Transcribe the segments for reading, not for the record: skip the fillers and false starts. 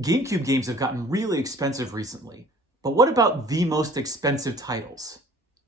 GameCube games have gotten really expensive recently, but what about the most expensive titles?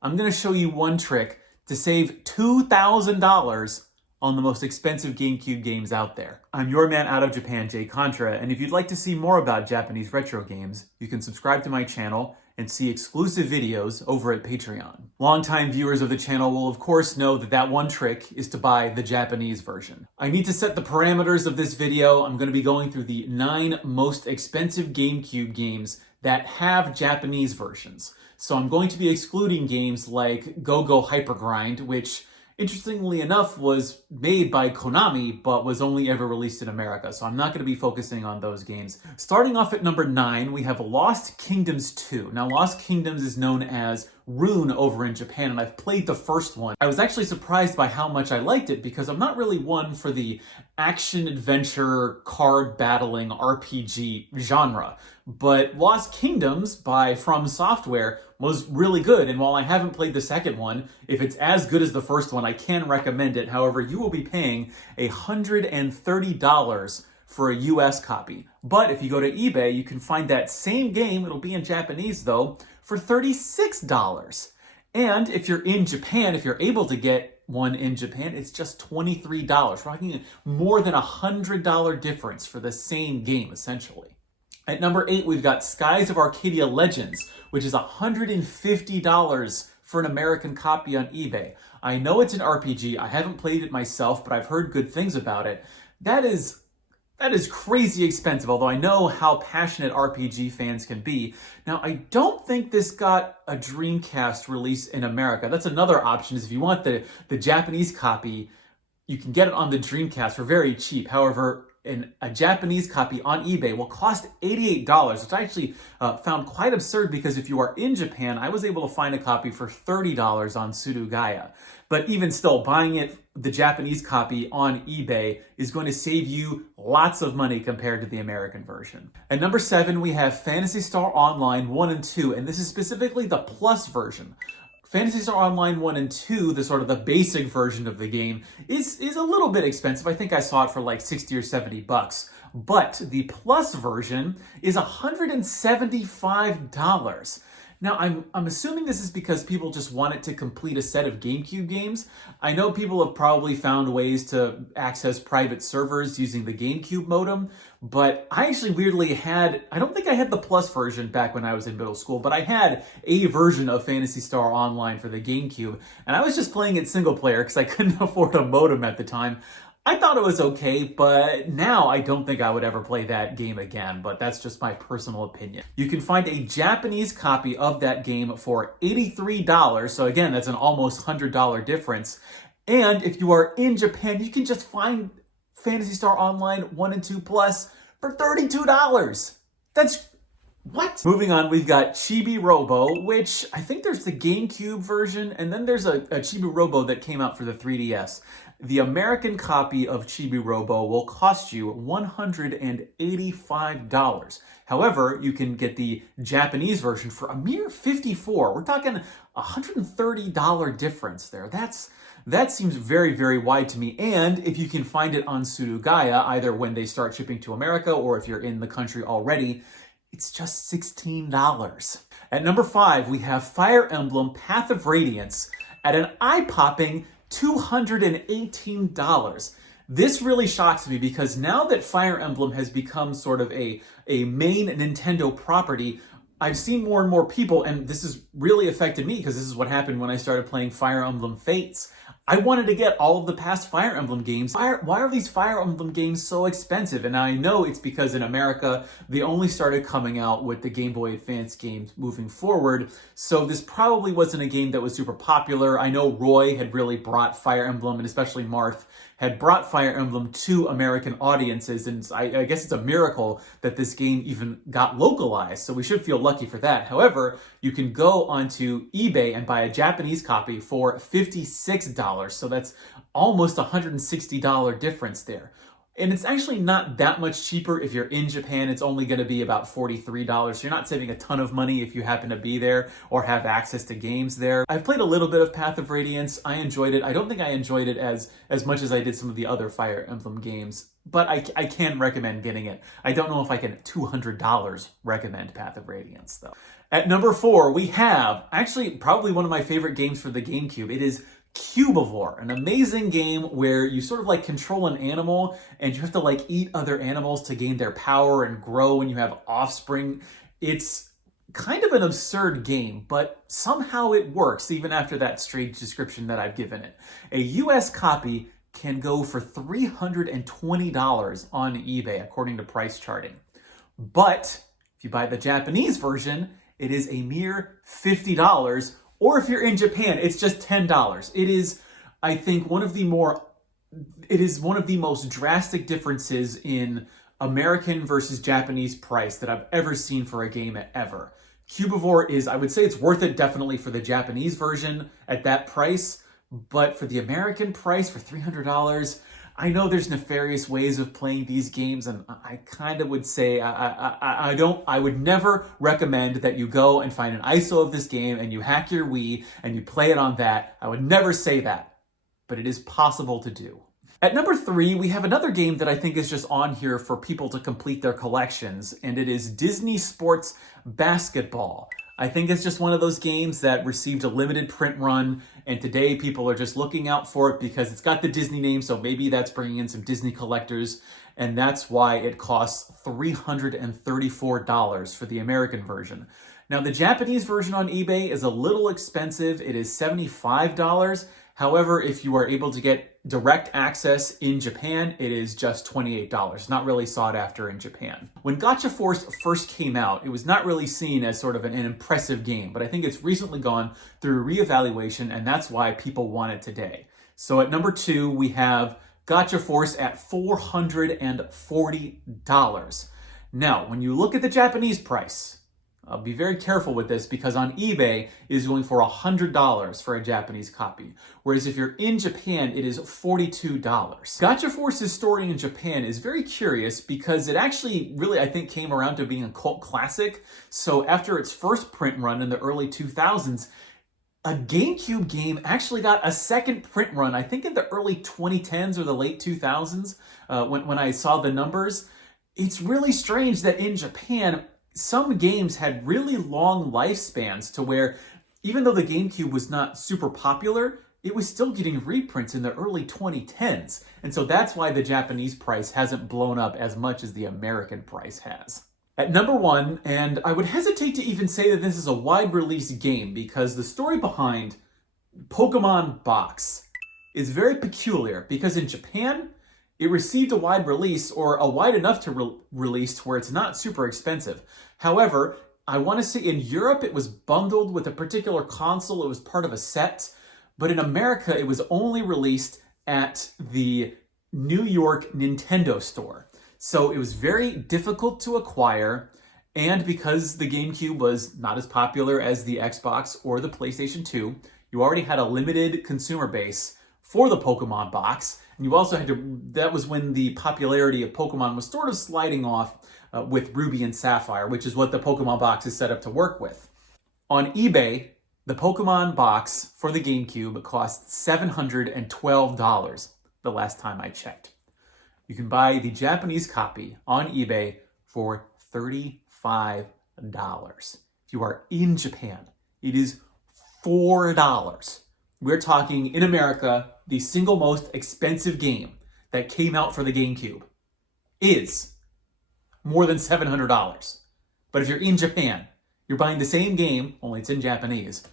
I'm going to show you one trick to save $2,000 on the most expensive GameCube games out there. I'm your man out of Japan, Jay Contra, and if you'd like to see more about Japanese retro games, you can subscribe to my channel and see exclusive videos over at Patreon. Longtime viewers of the channel will of course know that one trick is to buy the Japanese version. I need to set the parameters of this video. I'm going to be going through the 9 most expensive GameCube games that have Japanese versions. So I'm going to be excluding games like Go-Go Hyper Grind, which interestingly enough was made by Konami, but was only ever released in America. So I'm not going to be focusing on those games. Starting off at number 9, we have Lost Kingdoms 2. Now, Lost Kingdoms is known as Rune over in Japan, and I've played the first one. I was actually surprised by how much I liked it because I'm not really one for the action-adventure, card-battling RPG genre. But Lost Kingdoms by From Software was really good, and while I haven't played the second one, if it's as good as the first one, I can recommend it. However, you will be paying $130 for a US copy. But if you go to eBay, you can find that same game, it'll be in Japanese though, for $36. And if you're in Japan, if you're able to get one in Japan, it's just $23. We're talking more than $100 difference for the same game, essentially. At number 8, we've got Skies of Arcadia Legends, which is $150 for an American copy on eBay. I know it's an RPG. I haven't played it myself, but I've heard good things about it. That is crazy expensive, although I know how passionate RPG fans can be. Now, I don't think this got a Dreamcast release in America. That's another option, is if you want the Japanese copy, you can get it on the Dreamcast for very cheap. However, a Japanese copy on eBay will cost $88, which I actually found quite absurd because if you are in Japan, I was able to find a copy for $30 on Surugaya. But even still, buying the Japanese copy on eBay is going to save you lots of money compared to the American version. At number 7, we have Phantasy Star Online 1 and 2, and this is specifically the Plus version. Phantasy Star Online 1 and 2, the basic version of the game, is a little bit expensive. I think I saw it for like 60 or 70 bucks. But the Plus version is $175. Now, I'm assuming this is because people just wanted to complete a set of GameCube games. I know people have probably found ways to access private servers using the GameCube modem, but I actually weirdly I don't think I had the Plus version back when I was in middle school, but I had a version of Phantasy Star Online for the GameCube, and I was just playing it single player because I couldn't afford a modem at the time. I thought it was okay, but now I don't think I would ever play that game again, but that's just my personal opinion. You can find a Japanese copy of that game for $83, so again, that's an almost $100 difference. And if you are in Japan, you can just find Phantasy Star Online 1 and 2 Plus for $32. That's... what? Moving on, we've got CHIBI ROBO, which I think there's the GameCube version, and then there's a CHIBI ROBO that came out for the 3DS. The American copy of CHIBI ROBO will cost you $185. However, you can get the Japanese version for a mere $54. We're talking $130 difference there. That seems very, very wide to me. And if you can find it on Surugaya, either when they start shipping to America or if you're in the country already, it's just $16. At number 5, we have Fire Emblem Path of Radiance at an eye-popping $218. This really shocks me because now that Fire Emblem has become sort of a main Nintendo property, I've seen more and more people, and this has really affected me because this is what happened when I started playing Fire Emblem Fates. I wanted to get all of the past Fire Emblem games. Why are these Fire Emblem games so expensive? And I know it's because in America, they only started coming out with the Game Boy Advance games moving forward. So this probably wasn't a game that was super popular. I know Roy had really brought Fire Emblem, and especially Marth, had brought Fire Emblem to American audiences, and I guess it's a miracle that this game even got localized, so we should feel lucky for that. However, you can go onto eBay and buy a Japanese copy for $56, so that's almost $160 difference there. And it's actually not that much cheaper if you're in Japan. It's only going to be about $43. So you're not saving a ton of money if you happen to be there or have access to games there. I've played a little bit of Path of Radiance. I enjoyed it. I don't think I enjoyed it as much as I did some of the other Fire Emblem games, but I can recommend getting it. I don't know if I can $200 recommend Path of Radiance though. At number 4, we have actually probably one of my favorite games for the GameCube. It is CUBIVORE, an amazing game where you sort of like control an animal and you have to like eat other animals to gain their power and grow and you have offspring. It's kind of an absurd game, but somehow it works even after that strange description that I've given it. A US copy can go for $320 on eBay according to price charting. But if you buy the Japanese version, it is a mere $50. Or if you're in Japan, it's just $10. It is, I think, one of the most drastic differences in American versus Japanese price that I've ever seen for a game ever. CUBIVORE is, I would say it's worth it definitely for the Japanese version at that price, but for the American price for $300, I know there's nefarious ways of playing these games, and I kind of would say I would never recommend that you go and find an ISO of this game and you hack your Wii and you play it on that. I would never say that, but it is possible to do. At number 3, we have another game that I think is just on here for people to complete their collections, and it is Disney Sports Basketball. I think it's just one of those games that received a limited print run, and today people are just looking out for it because it's got the Disney name, so maybe that's bringing in some Disney collectors, and that's why it costs $334 for the American version. Now, the Japanese version on eBay is a little expensive. It is $75. However, if you are able to get direct access in Japan, it is just $28. Not really sought after in Japan. When Gotcha Force first came out, it was not really seen as sort of an impressive game, but I think it's recently gone through reevaluation, and that's why people want it today. So at number 2, we have Gotcha Force at $440. Now, when you look at the Japanese price, I'll be very careful with this because on eBay it is going for $100 for a Japanese copy, whereas if you're in Japan, it is $42. Gotcha Force's story in Japan is very curious because it actually really, I think, came around to being a cult classic. So after its first print run in the early 2000s, a GameCube game actually got a second print run, I think in the early 2010s or the late 2000s, when I saw the numbers. It's really strange that in Japan, some games had really long lifespans to where even though the GameCube was not super popular, it was still getting reprints in the early 2010s. And so that's why the Japanese price hasn't blown up as much as the American price has. At number 1, and I would hesitate to even say that this is a wide release game because the story behind Pokemon Box is very peculiar because in Japan, it received a wide release, or a wide enough to release to where it's not super expensive. However, I want to say in Europe it was bundled with a particular console. It was part of a set. But in America, it was only released at the New York Nintendo store. So it was very difficult to acquire. And because the GameCube was not as popular as the Xbox or the PlayStation 2, you already had a limited consumer base for the Pokemon Box. And you also had to, that was when the popularity of Pokemon was sort of sliding off with Ruby and Sapphire, which is what the Pokemon Box is set up to work with. On eBay, the Pokemon Box for the GameCube cost $712 the last time I checked. You can buy the Japanese copy on eBay for $35. If you are in Japan, it is $4. We're talking, in America, the single most expensive game that came out for the GameCube is more than $700. But if you're in Japan, you're buying the same game, only it's in Japanese,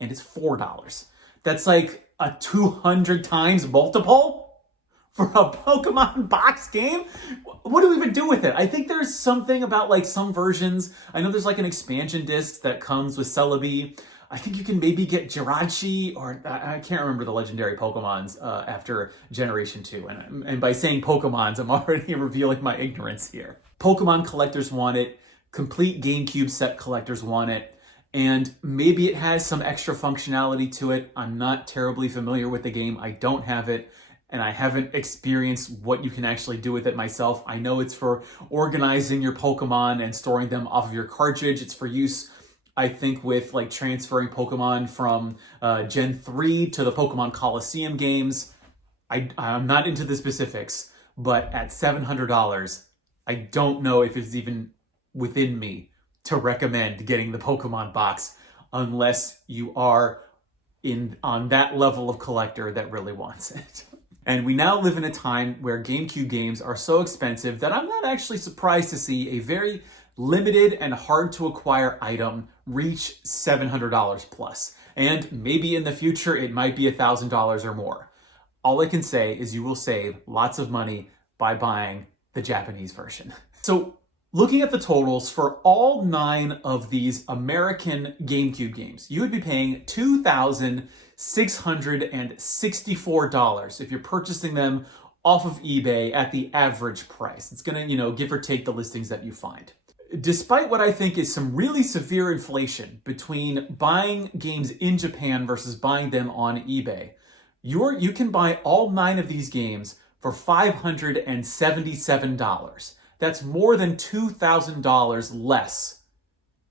and it's $4. That's like a 200 times multiple for a Pokemon Box game? What do we even do with it? I think there's something about like some versions. I know there's like an expansion disc that comes with Celebi. I think you can maybe get Jirachi, or I can't remember the legendary Pokemons after Generation 2. And by saying Pokemons, I'm already revealing my ignorance here. Pokemon collectors want it. Complete GameCube set collectors want it. And maybe it has some extra functionality to it. I'm not terribly familiar with the game. I don't have it. and I haven't experienced what you can actually do with it myself. I know it's for organizing your Pokemon and storing them off of your cartridge. It's for use, I think, with like transferring Pokemon from Gen 3 to the Pokemon Coliseum games. I'm not into the specifics, but at $700, I don't know if it's even within me to recommend getting the Pokemon box unless you are on that level of collector that really wants it. And we now live in a time where GameCube games are so expensive that I'm not actually surprised to see a very limited and hard to acquire item reach $700 plus. And maybe in the future it might be $1,000 or more. All I can say is you will save lots of money by buying the Japanese version. So looking at the totals for all 9 of these American GameCube games, you would be paying $2,664 if you're purchasing them off of eBay at the average price. It's gonna, give or take the listings that you find. Despite what I think is some really severe inflation between buying games in Japan versus buying them on eBay, you can buy all 9 of these games for $577. That's more than $2,000 less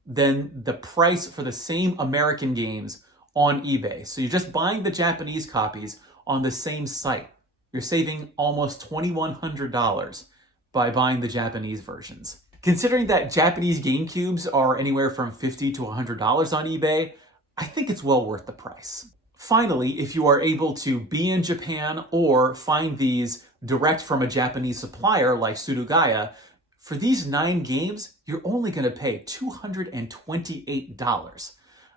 than the price for the same American games on eBay. So you're just buying the Japanese copies on the same site. You're saving almost $2,100 by buying the Japanese versions. Considering that Japanese GameCubes are anywhere from $50 to $100 on eBay, I think it's well worth the price. Finally, if you are able to be in Japan or find these direct from a Japanese supplier like Surugaya, for these 9 games, you're only going to pay $228.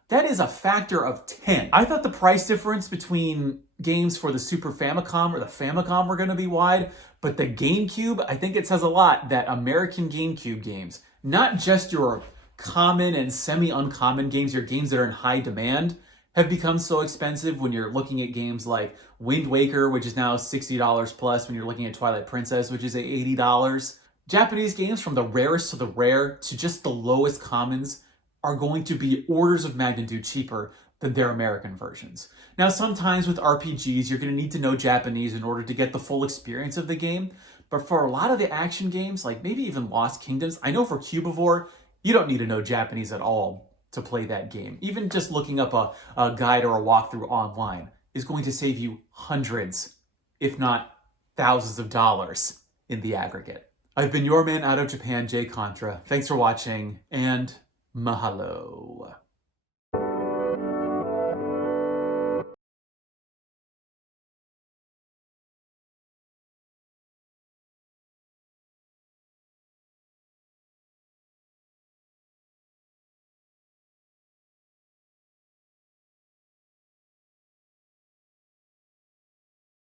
That is a factor of 10. I thought the price difference between games for the Super Famicom or the Famicom were going to be wide, but the GameCube, I think it says a lot that American GameCube games, not just your common and semi-uncommon games, your games that are in high demand, have become so expensive when you're looking at games like Wind Waker, which is now $60 plus, when you're looking at Twilight Princess, which is $80. Japanese games, from the rarest to the rare to just the lowest commons, are going to be orders of magnitude cheaper than their American versions. Now, sometimes with RPGs, you're going to need to know Japanese in order to get the full experience of the game. But for a lot of the action games, like maybe even Lost Kingdoms, I know for CUBIVORE, you don't need to know Japanese at all to play that game. Even just looking up a guide or a walkthrough online is going to save you hundreds, if not thousands of dollars in the aggregate. I've been your man out of Japan, Jay Contra. Thanks for watching, and mahalo.